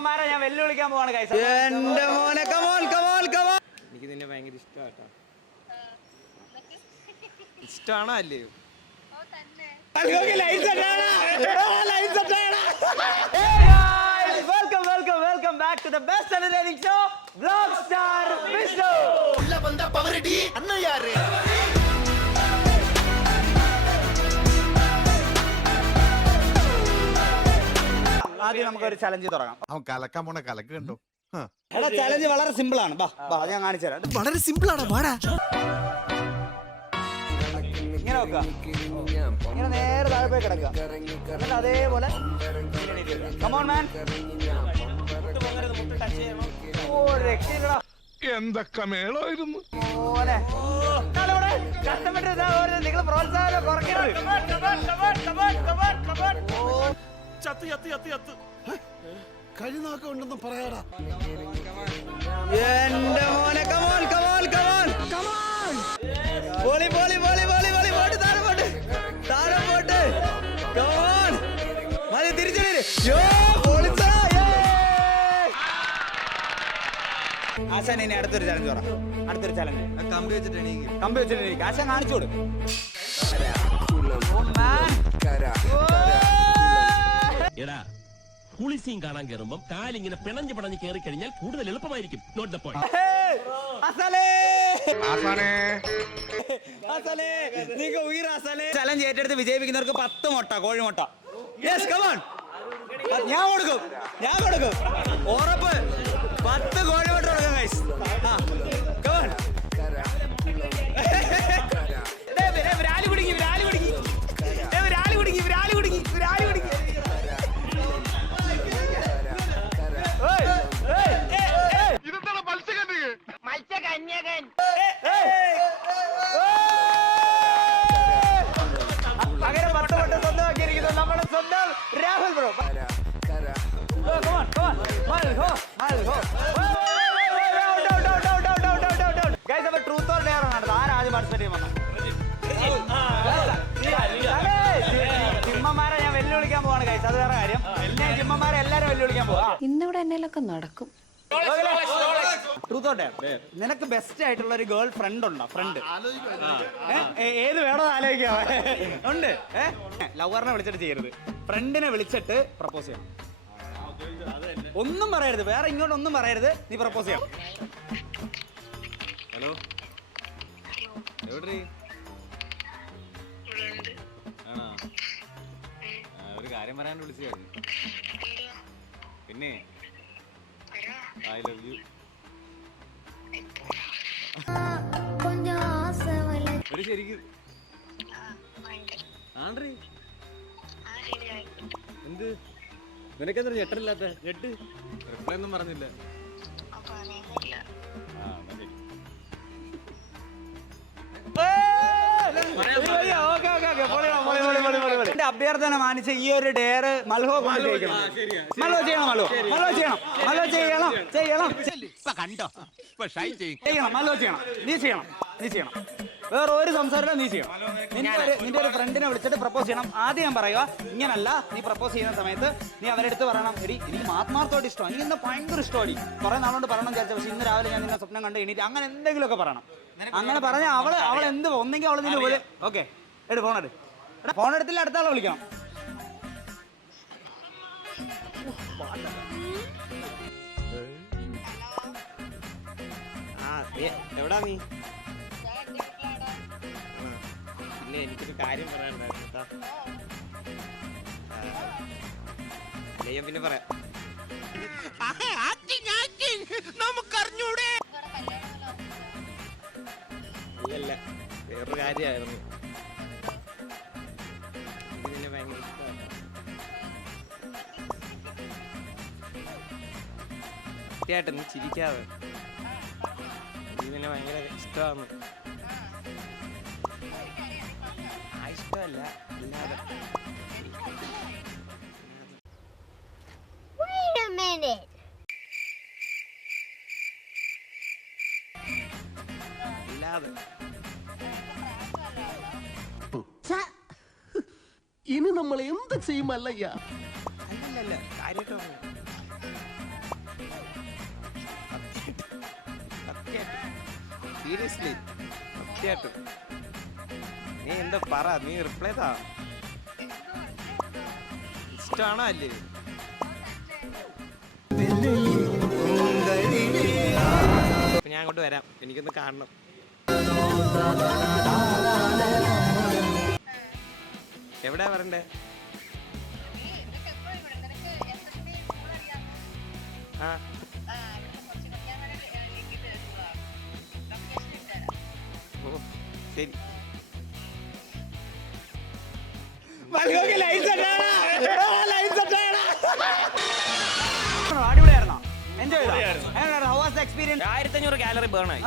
ജിമ്മന്മാരെ ഞാൻ വെല്ലുവിളിക്കാൻ പോവാണ് ഗൈസ്. എന്റെ മോനെ കമോൺ കമോൺ കമോൺ. എനിക്ക് നിന്നെ ഭയങ്കര ഇഷ്ടമാട്ടോ. ഇഷ്ടമാണോ അല്ലയോ? Welcome welcome welcome back to the best entertaining show vlog star Vishnu. ആദ്യം നമുക്ക് ഒരു ചലഞ്ച് തുടങ്ങാം. അവൻ കലക്കാൻ പോണ കലക്ക് കണ്ടോ? എടാ ചലഞ്ച് വളരെ സിമ്പിൾ ആണ്. ഞാൻ കാണിച്ചു തരാം. വളരെ സിമ്പിൾ ആണ്. വാടാ ഇങ്ങനെ വെക്കുക, ഇങ്ങനെ നേരെ താഴെ പോയി കിടക്കുക, എന്നിട്ട് അതേപോലെ കമോൺ മാൻ. ഓ രക്ഷയില്ലടാ. എന്തൊക്കെ മേളായിരുന്നു. ഓനെ കഷ്ടപ്പെട്ട് നിങ്ങൾ പ്രോത്സാഹനം കുറയ്ക്കരുത്. കഴിനാക്കം ഉണ്ടെന്ന് പറയാടാ. എന്റെ മോനെ കമോൺ കമോൺ കമോൺ കമോൺ. ബോളി ബോളി ബോളി ബോളി ബോളി പോട്ട് താഴെ പോട്ട് താഴെ പോട്ട് കമോൺ. മതി തിരിച്ചു യോ പൊളിച്ചാ. ആശാൻ ഇനി അടുത്തൊരു ചലഞ്ച് പറ. അടുത്തൊരു ചലഞ്ച് കമ്പി വെച്ചിട്ട് എണീക്കും. കമ്പി വെച്ചിട്ട് എനിക്ക് ആശാൻ കാണിച്ചു കൊടുക്കും. എടാ കുളിസീൻ കാണാൻ കയറുമ്പം കാലിങ്ങനെ പിണഞ്ഞ് പിണഞ്ഞ് കയറി കഴിഞ്ഞാൽ കൂടുതൽ എളുപ്പമായിരിക്കും. Not the point. ചലഞ്ച് ഏറ്റെടുത്ത് വിജയിപ്പിക്കുന്നവർക്ക് 10 മുട്ട കോഴിമുട്ട. Yes come on. ഞാൻ കൊടുക്കും, ഞാൻ കൊടുക്കും, ഉറപ്പ്. 10 കോഴിമുട്ട കൊടുക്കും ഗൈസ്. കമോൺ. വിരാലി കുടുങ്ങി, വിരാലി കുടുങ്ങി, വിരാലി കുടുങ്ങി, വിരാലി കുടുങ്ങി, വിരാലി കുടുങ്ങി. അങ്ങനെ 10 വട്ടം സ്വന്തമാക്കിയിരിക്കുന്നു നമ്മുടെ സ്വന്തം Rahul bro. Truth or dare ആണ്. ആരാദ്യം പാർട്ടിസിപ്പേറ്റ് ചെയ്യുമ്പോൾ ജിമ്മന്മാരെ ഞാൻ വെല്ലുവിളിക്കാൻ പോവാണ് ഗൈസ്. അത് വേറെ കാര്യം. ഞാൻ ജിമ്മന്മാരെ എല്ലാരും വെല്ലുവിളിക്കാൻ പോവാ. ഇന്നിവിടെ എന്നേലൊക്കെ നടക്കും. ട്രൂത്ത് ഓർ ഡെയർ, നിനക്ക് ബെസ്റ്റ് ആയിട്ടുള്ള ഒരു ഗേൾ ഫ്രണ്ട് ഉണ്ടോ? ഫ്രണ്ട് ഏത് വേണോ ആലോചിക്കാം. ഉണ്ട്. ലവറിനെ വിളിച്ചിട്ട് ചെയ്യരുത്, ഫ്രണ്ടിനെ വിളിച്ചിട്ട് പ്രപ്പോസ് ചെയ്യണം. ഒന്നും പറയരുത്, വേറെ ഇങ്ങോട്ട് ഒന്നും പറയരുത്. നീ പ്രപ്പോസ് ചെയ്യണം. ഹലോ എവിടെ ആണോ? ഒരു കാര്യം പറയാൻ വിളിച്ചായിരുന്നു. പിന്നെ ഐ ലവ് യു. ഒരു ശരിക്കും ആണ്ട്രീ. എന്ത് നിനക്കെന്താ ഞെട്ടറില്ലാത്ത? ഞെട്ട് റിപ്ലൈ ഒന്നും പറഞ്ഞില്ല. എന്റെ അഭ്യർത്ഥന മാനിച്ച് ഈ ഒരു ഡെയർ മൽഹോ കൊണ്ട് ചെയ്യണം. മൽഹോ ചെയ്യണം, മൽഹോ മൽഹോ ചെയ്യണം, മൽഹോ ചെയ്യണം, ചെയ്യണം ചെയ്യണം, മൽഹോ ചെയ്യണം. നീ ചെയ്യണം, നീ ചെയ്യണം. വേറെ ഒരു സംസാരം നീ ചെയ്യണം. നിന്റെ ഒരു ഫ്രണ്ടിനെ വിളിച്ചിട്ട് പ്രപ്പോസ് ചെയ്യണം. ആദ്യം ഞാൻ പറയുക, ഇങ്ങനല്ല. നീ പ്രപ്പോസ് ചെയ്യുന്ന സമയത്ത് നീ അവരെടുത്ത് പറയണം, എടി എനിക്ക് ആത്മാർത്ഥമായിട്ട് ഇഷ്ടമാണ്, എനിക്ക് ഇന്ന് ഭയങ്കര ഇഷ്ടമാണ്, കുറെ നാളുകൊണ്ട് പറയണം വിചാരിച്ച, പക്ഷെ ഇന്ന് രാവിലെ ഞാൻ നിന്നെ സ്വപ്നം കണ്ട് എണീറ്റ്, അങ്ങനെ എന്തെങ്കിലുമൊക്കെ പറയണം. അങ്ങനെ പറഞ്ഞാൽ അവൾ എന്ത് ഒന്നെങ്കിൽ അവൾ നിന്റെ പോലെ. ഓക്കെ എടു ഫോൺ എടു. ഫോൺ എടുത്തില്ല, അടുത്ത ആളെ വിളിക്കണം. എവിടാ നീ? പിന്നെ എനിക്കൊരു കാര്യം പറയാനുണ്ടായിരുന്നു. ഞാൻ പിന്നെ പറയാം. അല്ലല്ല, വേറൊരു കാര്യമായിരുന്നു. എനിക്ക് നിന്നെ ഭയങ്കര ഇഷ്ടമാണ്. സത്യമായിട്ട് നീ ചിരിക്കാതെ. എനിക്ക് നിന്നെ ഭയങ്കര ഇഷ്ടമാണ്. ആ ഇഷ്ടമല്ല, അല്ലാതെ. അല്ലാതെ ഇനി നമ്മൾ എന്ത് ചെയ്യുമല്ലയ്യ? അല്ലല്ല കാര്യമായിട്ട് പറഞ്ഞു. സീരിയസ്ലി സത്യമായിട്ടും നീ എന്താ പറ, നീ റിപ്ലൈ താ. ഇഷ്ടമാണോ അല്ലേ? ഞാൻ അങ്ങോട്ട് വരാം, എനിക്കൊന്ന് കാണണം. എവിടെയാ വരണ്ടേ? ആ ഓ ശരി. അടിപൊളിയായിരുന്നോ? Enjoy experience? 1500 കാലറി ബേൺ ആയി.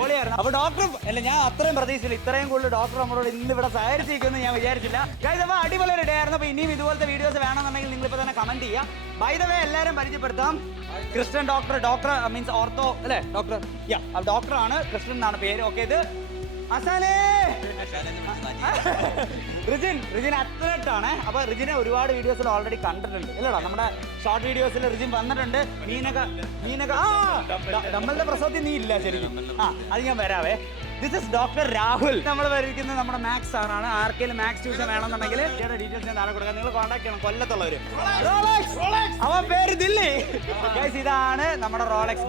പൊളിയായിരുന്നു. അപ്പൊ ഡോക്ടർ അല്ല, ഞാൻ അത്രയും പ്രതീക്ഷിച്ചില്ല, ഇത്രയും കൂടുതൽ ഡോക്ടർ നമ്മളോട് ഇന്ന് ഇവിടെ സഹകരിച്ചിരിക്കുമെന്ന് ഞാൻ വിചാരിച്ചില്ല. ഗൈസ്, അപ്പൊ അടിപൊളി ഒരു ഡേ ആയിരുന്നു. അപ്പൊ ഇനിയും ഇതുപോലത്തെ വീഡിയോസ് വേണമെന്നുണ്ടെങ്കിൽ നിങ്ങൾ ഇപ്പൊ തന്നെ കമന്റ് ചെയ്യുക. ബൈ ദ വേ എല്ലാവരും പരിചയപ്പെടുത്താം. ക്രിസ്ത്യൻ ഡോക്ടർ മീൻസ് ഓർത്തോ അല്ലേ? ഡോക്ടറാണ്, ക്രിസ്ത്യൻ എന്നാണ് പേര്. ഓക്കെ, ഇത് അസാനേ റിജിൻ അത്ലറ്റ് ആണ്. അപ്പൊ റിജിനെ ഒരുപാട് വീഡിയോസിൽ ഓൾറെഡി കണ്ടിട്ടുണ്ട് ഇല്ലടാ, നമ്മുടെ ഷോർട്ട് വീഡിയോസിൽ റിജിൻ വന്നിട്ടുണ്ട്. മീനൊക്കെ നമ്മളുടെ പ്രസവത്തിൽ നീ ഇല്ല ശരിക്കും. അത് ഞാൻ വരാവേ. This is doctor Rahul. നമ്മൾ വരിക്കുന്നത് നമ്മുടെ മാക്സ് സാറാണ്. ആർക്കെങ്കിലും മാക്സ് ട്യൂഷൻ വേണമെന്നുണ്ടെങ്കിൽ ഡീറ്റെയിൽസ് ഞാൻ താഴെ കൊടുക്കാം. നിങ്ങൾ കോൺടാക്ട് ചെയ്യണം. കൊല്ലത്തുള്ളവര്. അവൻ പേര് ദില്ലി. ഗൈസ്, ഇതാണ് നമ്മുടെ റോളക്സ്.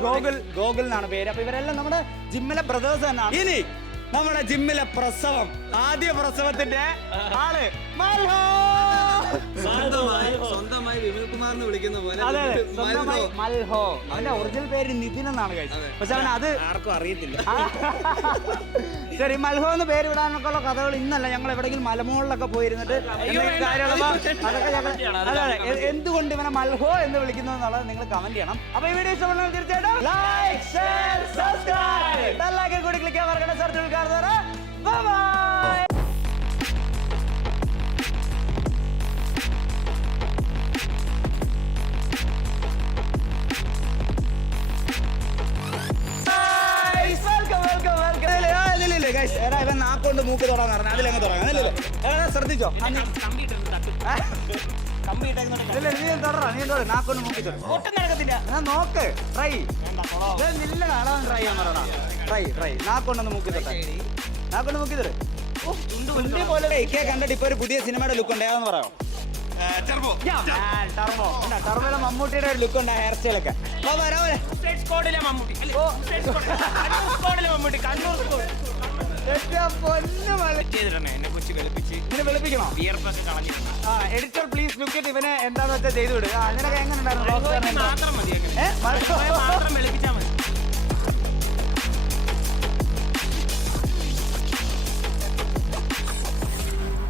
ഗോകുൽ എന്നാണ് പേര്. അപ്പൊ ഇവരെല്ലാം നമ്മുടെ ജിമ്മിലെ ബ്രദേഴ്സ് തന്നെയാണ്. ഇനി നമ്മുടെ ജിമ്മിലെ പ്രസവം, ആദ്യ പ്രസവത്തിന്റെ ആള് മൽഹോ. സ്വന്തമായി വിമൽ കുമാർ എന്ന് വിളിക്കുന്ന പോലെ. അതെ, സ്വന്തമായി മൽഹോ. അവന്റെ ഒറിജിനൽ പേര് നിതിൻ എന്നാണ് കഴിച്ചത്. പക്ഷെ അവൻ അത് ആർക്കും അറിയത്തില്ല. ശരി, മൽഹോ എന്ന് പേര് വിടാനൊക്കെ ഉള്ള കഥകൾ ഇന്നല്ല. ഞങ്ങൾ എവിടെയെങ്കിലും മലമുകളിലൊക്കെ പോയിരുന്നിട്ട് അതൊക്കെ എന്തുകൊണ്ട് ഇവനെ മൽഹോ എന്ന് വിളിക്കുന്നു എന്നുള്ളത് നിങ്ങൾ കമന്റ് ചെയ്യണം. അപ്പൊ ഈ വീഡിയോ ഇഷ്ടപ്പെടുന്ന തീർച്ചയായിട്ടും ലൈക്ക്, ഷെയർ, സബ്സ്ക്രൈബ് ബെല്ലൈക്കൺ കൂടി ക്ലിക്ക് ചെയ്യാൻ മറക്കണ്ട. സർട്ടിൽ കാണുന്നവരെ ബൈ ബൈ. ഇവൻ നാക്കൊണ്ട് മൂക്ക് തൊടാന്ന് പറഞ്ഞു. അതിലങ്ങ് തുടങ്ങാം. ശ്രദ്ധിച്ചോ? നാക്കൊണ്ട് മൂക്കി ഒട്ടും നടക്കത്തില്ല. നോക്ക്, ട്രൈ നില്ല കാണാൻ ട്രൈ ചെയ്യാൻ പറയണ. ട്രൈ നാക്കൊണ്ടൊന്ന് മൂക്കി തൊട്ടെ. നാക്കൊണ്ട് മൂക്കി തരും പോലെ കണ്ടിട്ട് ഇപ്പൊ ഒരു പുതിയ സിനിമയുടെ ലുക്ക് ഉണ്ട്. ഏതാന്ന് പറയാമോ? ടർബോയിലെ മമ്മൂട്ടിയുടെ ഒരു ലുക്ക് ഉണ്ട്. ഹെയർ സ്റ്റൈലൊക്കെ എഡിറ്റർ പ്ലീസ് ലുക്ക് ഇവനെ എന്താന്ന് വെച്ചാൽ ചെയ്തു വിടുക. അങ്ങനെയൊക്കെ എങ്ങനെ ഉണ്ടായിരുന്നു?